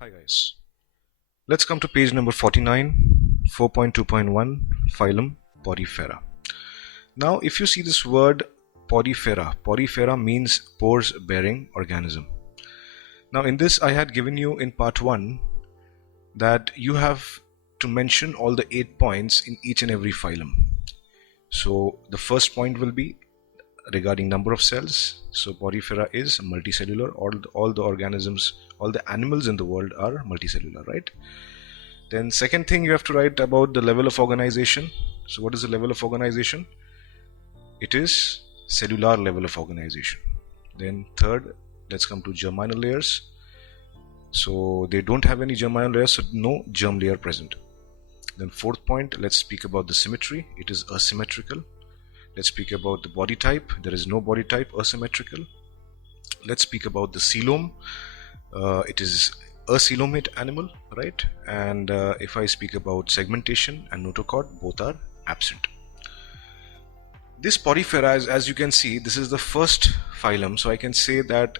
Hi guys, let's come to page number 49, 4.2.1, Phylum Porifera. Now if you see this word porifera means pores bearing organism. Now in this I had given you in part 1 that you have to mention all the 8 points in each and every phylum. So the first point will be regarding number of cells. So Porifera is multicellular. All the organisms, all the animals in the world are multicellular, right? Then second thing you have to write about the level of organization. So what is the level of organization? It is cellular level of organization. Then third, let's come to germinal layers. So they don't have any germinal layers, so no germ layer present. Then fourth point, let's speak about the symmetry. It is asymmetrical. Let's speak about the body type. There is no body type, asymmetrical. Let's speak about the coelom. It is a coelomate animal, right? And if I speak about segmentation and notochord, both are absent. This Porifera, as you can see, this is the first phylum, so I can say that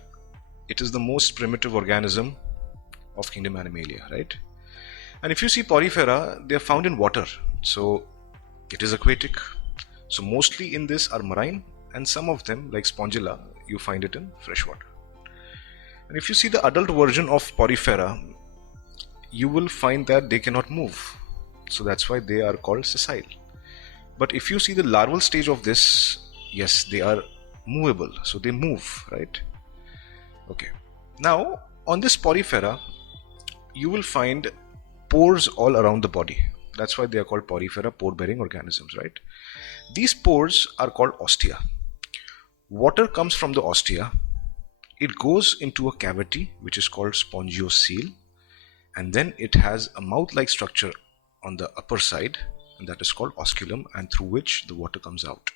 it is the most primitive organism of kingdom Animalia, right? And if you see Porifera, they are found in water, so it is aquatic. So mostly in this are marine, and some of them like Spongilla, you find it in freshwater. And if you see the adult version of Porifera, you will find that they cannot move. So that's why they are called sessile. But if you see the larval stage of this, yes, they are movable. So they move, right? Okay. Now, on this Porifera, you will find pores all around the body. That's why they are called Porifera, pore-bearing organisms, right? These pores are called ostia. Water comes from the ostia. It goes into a cavity which is called spongiocele, and then it has a mouth-like structure on the upper side, and that is called osculum, and through which the water comes out.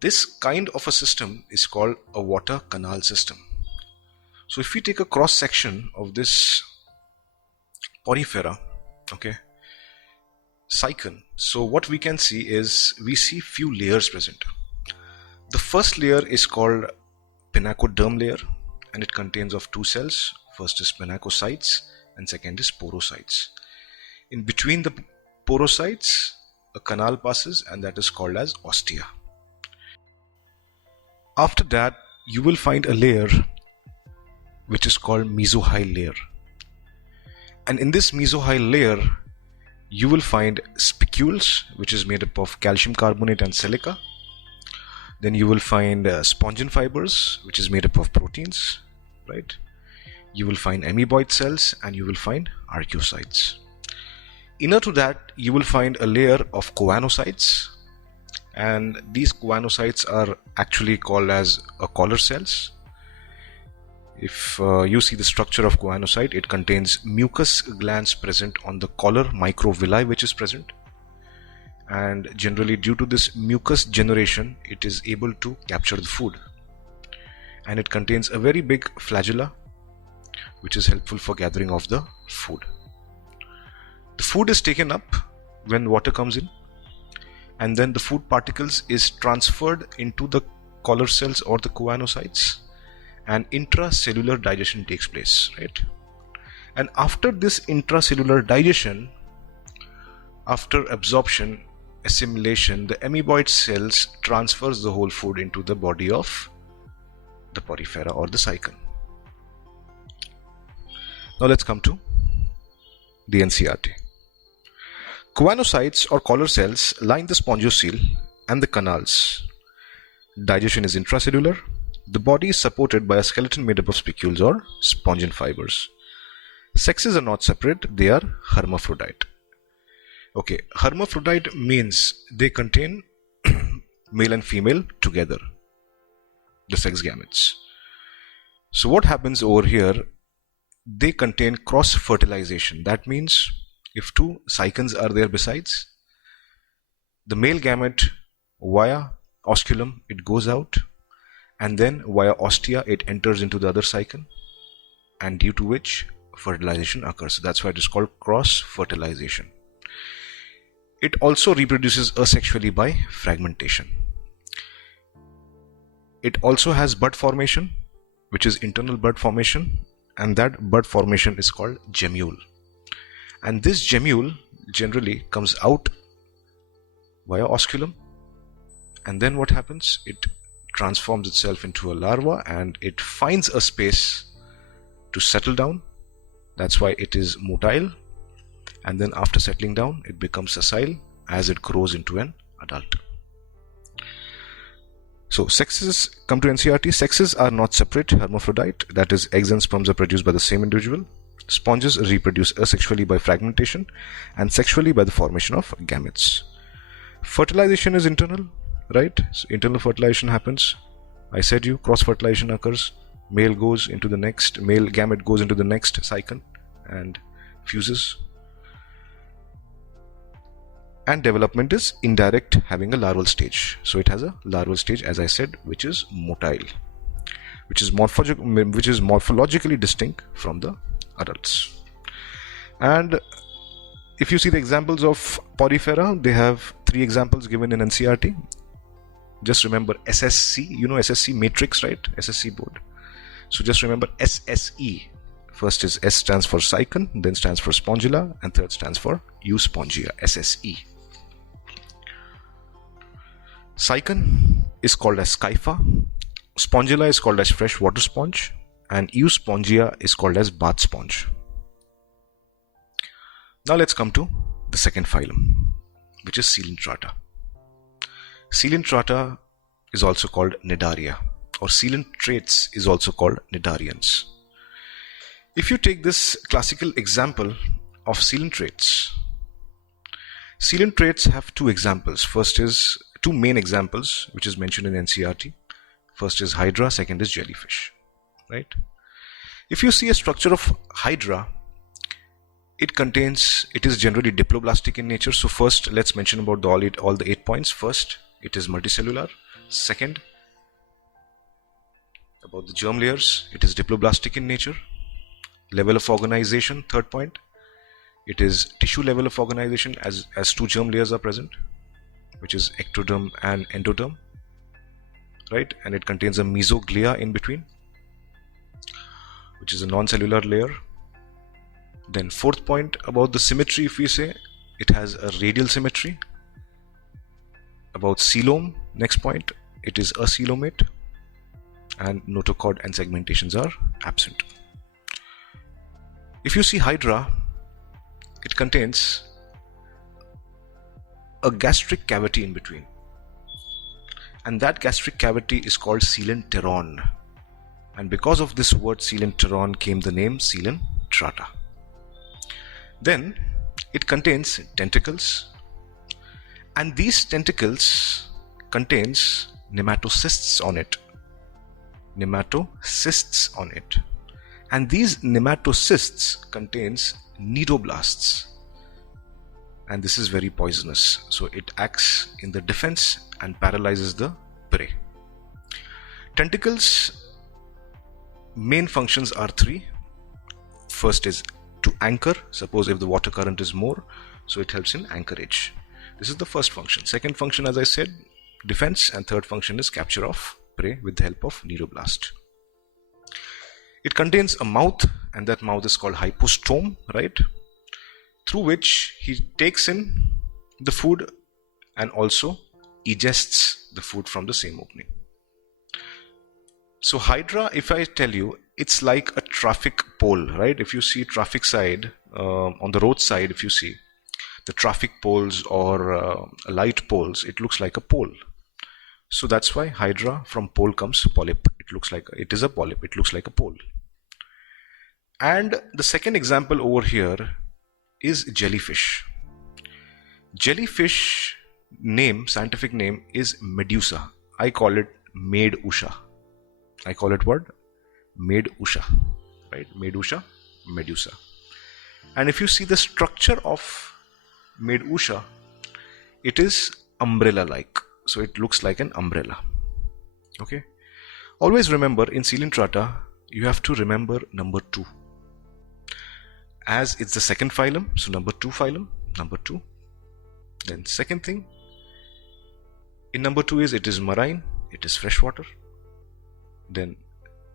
This kind of a system is called a water canal system. So if we take a cross section of this Porifera, okay, cycle, so what we can see is we see few layers present. The first layer is called pinacoderm layer, and it contains of two cells. First is pinacocytes and second is porocytes. In between the porocytes a canal passes, and that is called as ostia. After that you will find a layer which is called mesohyl layer, and in this mesohyl layer you will find spicules, which is made up of calcium carbonate and silica. Then you will find spongin fibers, which is made up of proteins, right? You will find amoeboid cells, and you will find archaeocytes. Inner to that, you will find a layer of choanocytes, and these choanocytes are actually called as collar cells. If you see the structure of choanocyte, it contains mucus glands present on the collar microvilli which is present, and generally due to this mucus generation it is able to capture the food, and it contains a very big flagella which is helpful for gathering of the food. The food is taken up when water comes in, and then the food particles is transferred into the collar cells or the choanocytes, and intracellular digestion takes place, right? And after this intracellular digestion, after absorption, assimilation, the amoeboid cells transfers the whole food into the body of the Porifera or the cycle. Now let's come to the NCERT. Choanocytes or collar cells line the spongiocele and the canals. Digestion is intracellular. The body is supported by a skeleton made up of spicules or spongin fibers. Sexes are not separate, they are hermaphrodite. Okay, hermaphrodite means they contain male and female together, the sex gametes. So what happens over here, they contain cross fertilization. That means if two cycons are there besides, the male gamete via osculum it goes out, and then via ostia it enters into the other cycle, and due to which fertilization occurs. So that's why it is called cross fertilization. It also reproduces asexually by fragmentation. It also has bud formation, which is internal bud formation, and that bud formation is called gemule. And this gemule generally comes out via osculum, and then what happens? It transforms itself into a larva and it finds a space to settle down. That's why it is motile, and then after settling down it becomes sessile as it grows into an adult. So sexes, come to NCERT. Sexes are not separate, hermaphrodite, that is eggs and sperms are produced by the same individual. Sponges reproduce asexually by fragmentation and sexually by the formation of gametes. Fertilization is internal, right? So internal fertilization happens. I said you, cross fertilization occurs. Male goes into the next, male gamete goes into the next cycle and fuses. And development is indirect, having a larval stage. So it has a larval stage, as I said, which is motile, which is morphologically distinct from the adults. And if you see the examples of Porifera, they have 3 examples given in NCERT. Just remember SSC, you know SSC matrix, right? SSC board. So just remember SSE. First is S stands for cycon, then stands for spongula, and third stands for euspongia, SSE. Cycon is called as scypha, spongula is called as freshwater sponge, and euspongia is called as bath sponge. Now let's come to the second phylum, which is Coelentrata. Coelentrata is also called Cnidaria, or coelentrates is also called Cnidarians. If you take this classical example of coelentrates, coelentrates have 2 examples. First is 2 main examples which is mentioned in NCERT. First is hydra, second is jellyfish, right? If you see a structure of hydra, it is generally diploblastic in nature. So first let's mention about all the 8 points. First, it is multicellular. Second, about the germ layers, it is diploblastic in nature. Level of organization, third point, it is tissue level of organization as 2 germ layers are present, which is ectoderm and endoderm, right? And it contains a mesoglea in between, which is a non-cellular layer. Then fourth point about the symmetry, if we say, it has a radial symmetry. About coelom, next point, it is acoelomate, and notochord and segmentations are absent. If you see hydra, it contains a gastric cavity in between, and that gastric cavity is called coelenteron, and because of this word coelenteron came the name Coelentrata. Then it contains tentacles, and these tentacles contains nematocysts on it. And these nematocysts contains cnidoblasts, and this is very poisonous. So it acts in the defense and paralyzes the prey. Tentacles main functions are 3. First is to anchor. Suppose if the water current is more, so it helps in anchorage. This is the first function. Second function, as I said, defense, and third function is capture of prey with the help of cnidoblast. It contains a mouth, and that mouth is called hypostome, right? Through which he takes in the food and also egests the food from the same opening. So Hydra, if I tell you, it's like a traffic pole, right? If you see traffic side, on the road side, if you see the traffic poles or light poles, it looks like a pole. So that's why Hydra, from pole comes polyp. It is a polyp. It looks like a pole. And the second example over here is jellyfish. Jellyfish name, scientific name is Medusa. I call it Maid Usha. I call it what? Maid Usha, right? Maid Usha, Medusa. And if you see the structure of Maid Usha, it is umbrella-like. So it looks like an umbrella. Okay. Always remember, in Coelentrata, you have to remember number 2. As it's the second phylum, so number 2 phylum, number 2. Then second thing, in number 2 is it is marine, it is freshwater. Then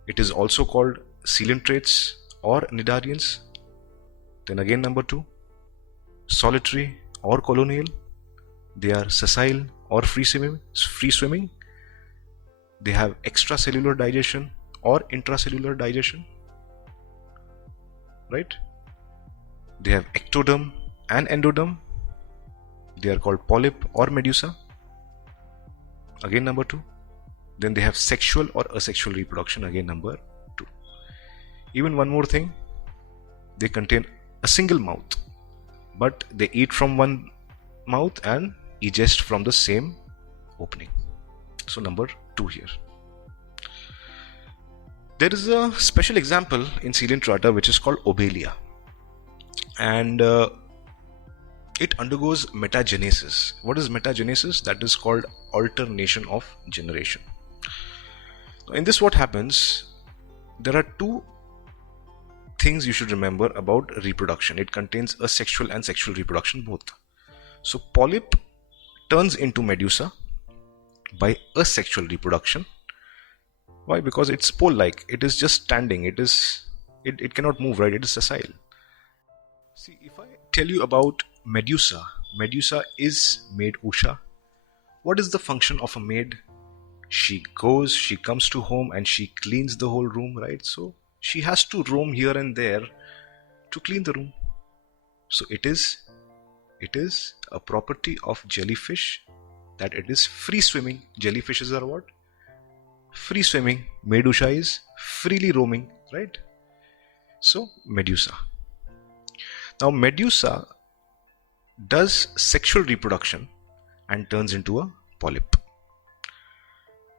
it is also called coelentrates or Cnidarians. Then again number 2, solitary or colonial. They are sessile or free swimming. They have extracellular digestion or intracellular digestion, right? They have ectoderm and endoderm. They are called polyp or medusa. Again number 2. Then they have sexual or asexual reproduction. Again number 2. Even one more thing, they contain a single mouth, but they eat from one mouth and ingest from the same opening. So number 2 here. There is a special example in Coelenterata which is called Obelia, and it undergoes metagenesis. What is metagenesis? That is called alternation of generation. In this, what happens? There are 2 things you should remember about reproduction. It contains asexual and sexual reproduction both. So polyp turns into medusa by asexual reproduction. Why? Because it's pole-like. It is just standing. It cannot move, right? It is sessile. See, if I tell you about medusa is maid Usha. What is the function of a maid? She comes to home and she cleans the whole room, right? So she has to roam here and there to clean the room. So it is a property of jellyfish that it is free swimming. Jellyfishes are what? Free swimming. Maid Usha is freely roaming, right? So medusa. Now medusa does sexual reproduction and turns into a polyp.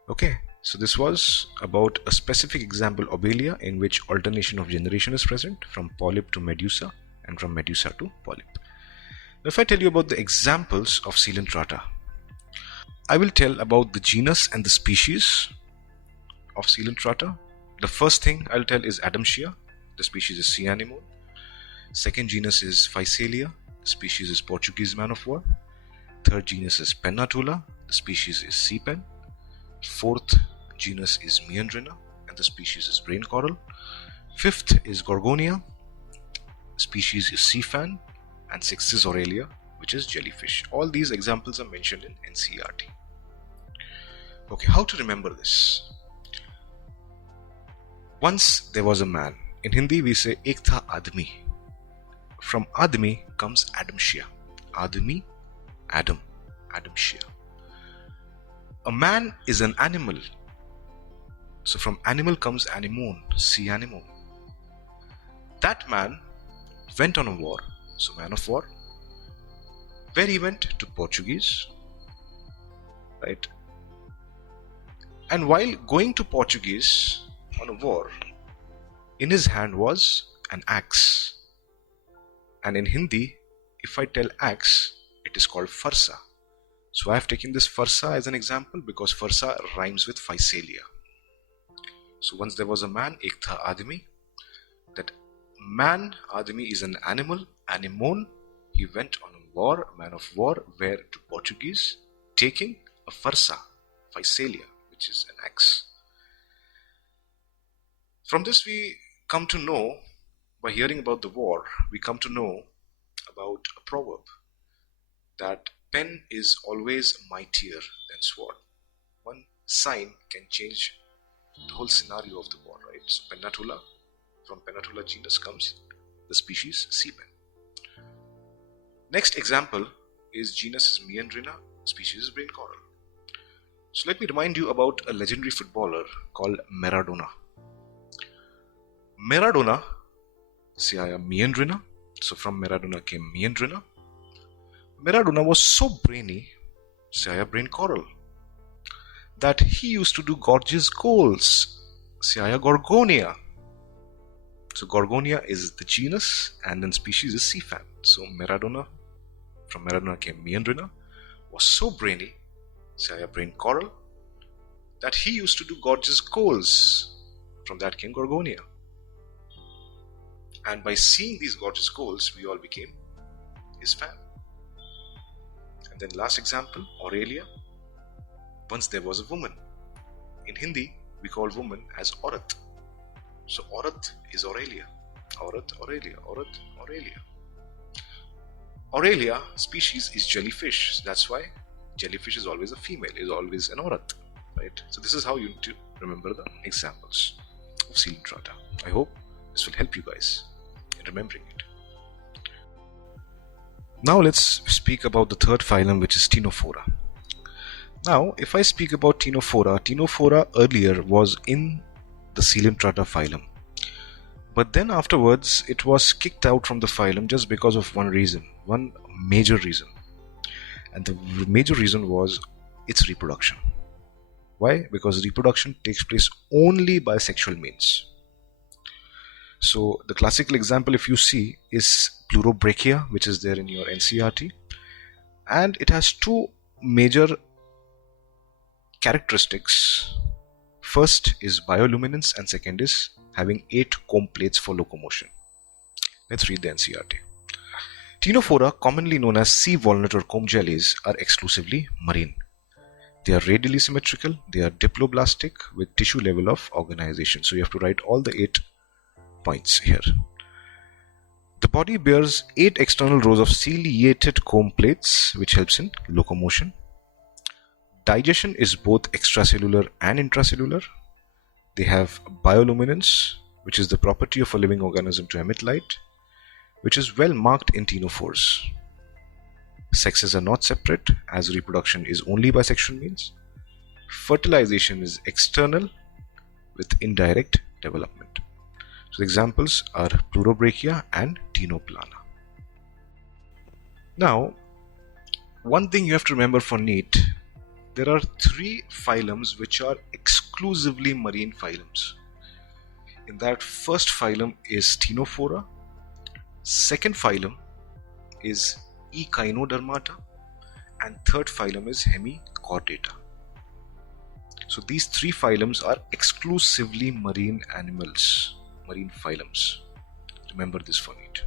Okay, so this was about a specific example, Obelia, in which alternation of generation is present from polyp to medusa and from medusa to polyp. Now, if I tell you about the examples of Coelenterata, I will tell about the genus and the species of Coelenterata. The first thing I'll tell is Adamsia. The species is sea anemone. Second genus is Physalia. The species is Portuguese man of war. Third genus is Pennatula. The species is sea pen. Fourth genus is Meandrina, and the species is brain coral. Fifth is Gorgonia. Species is sea fan. And sixth is Aurelia, which is jellyfish. All these examples are mentioned in NCERT. Okay, how to remember this? Once there was a man. In Hindi we say ek tha admi. From admi comes Adamsia. Admi, Adam, Adamsia. A man is an animal. So from animal comes anemone, sea anemone. That man went on a war. So man of war. Where he went? To Portuguese. Right? And while going to Portuguese on a war, in his hand was an axe. And in Hindi, if I tell axe, it is called farsa. So I have taken this farsa as an example because farsa rhymes with Physalia. So once there was a man, ek tha admi. That man, admi, is an animal, anemone. He went on a war, a man of war, where to Portuguese, taking a farsa, Physalia, which is an axe. From this we come to know, by hearing about the war, we come to know about a proverb that pen is always mightier than sword. One sign can change the whole scenario of the war, right? So Pennatula, from Pennatula genus comes the species sea pen. Next example is genus is Meandrina, species is brain coral. So let me remind you about a legendary footballer called Maradona. Maradona, se aaya Meandrina. So from Maradona came Meandrina. Maradona was so brainy, se aaya brain coral, that he used to do gorgeous goals, se aaya Gorgonia. So Gorgonia is the genus and then species is sea fan. So Maradona, from Maradona came Meandrina, was so brainy, se aaya brain coral, that he used to do gorgeous goals. From that came Gorgonia. And by seeing these gorgeous goals, we all became his fan. And then last example, Aurelia. Once there was a woman. In Hindi, we call woman as Aurat. So Aurat is Aurelia. Aurat, Aurelia, Aurat, Aurelia. Aurelia species is jellyfish. That's why jellyfish is always a female, is always an aurat, right? So this is how you need to remember the examples of Coelenterata. I hope this will help you guys in remembering it. Now let's speak about the third phylum, which is Ctenophora. Now, if I speak about Ctenophora, Ctenophora earlier was in the Coelenterata phylum. But then afterwards, it was kicked out from the phylum just because of one reason, one major reason. And the major reason was its reproduction. Why? Because reproduction takes place only by sexual means. So the classical example, if you see, is Pleurobrachia, which is there in your NCERT. And it has two major characteristics. First is bioluminescence and second is having 8 comb plates for locomotion. Let's read the NCERT. Ctenophora, commonly known as sea walnut or comb jellies, are exclusively marine. They are radially symmetrical, they are diploblastic with tissue level of organization. So you have to write all the 8 points here. The body bears 8 external rows of ciliated comb plates, which helps in locomotion. Digestion is both extracellular and intracellular. They have bioluminescence, which is the property of a living organism to emit light, which is well marked in ctenophores. Sexes are not separate, as reproduction is only by sexual means. Fertilization is external with indirect development. So the examples are Pleurobrachia and Ctenoplana. Now, one thing you have to remember for NEET, there are 3 phylums which are exclusively marine phylums. In that, first phylum is Ctenophora, second phylum is Echinodermata, and third phylum is Hemichordata. So these 3 phylums are exclusively marine animals, marine phylums. Remember this for NEET.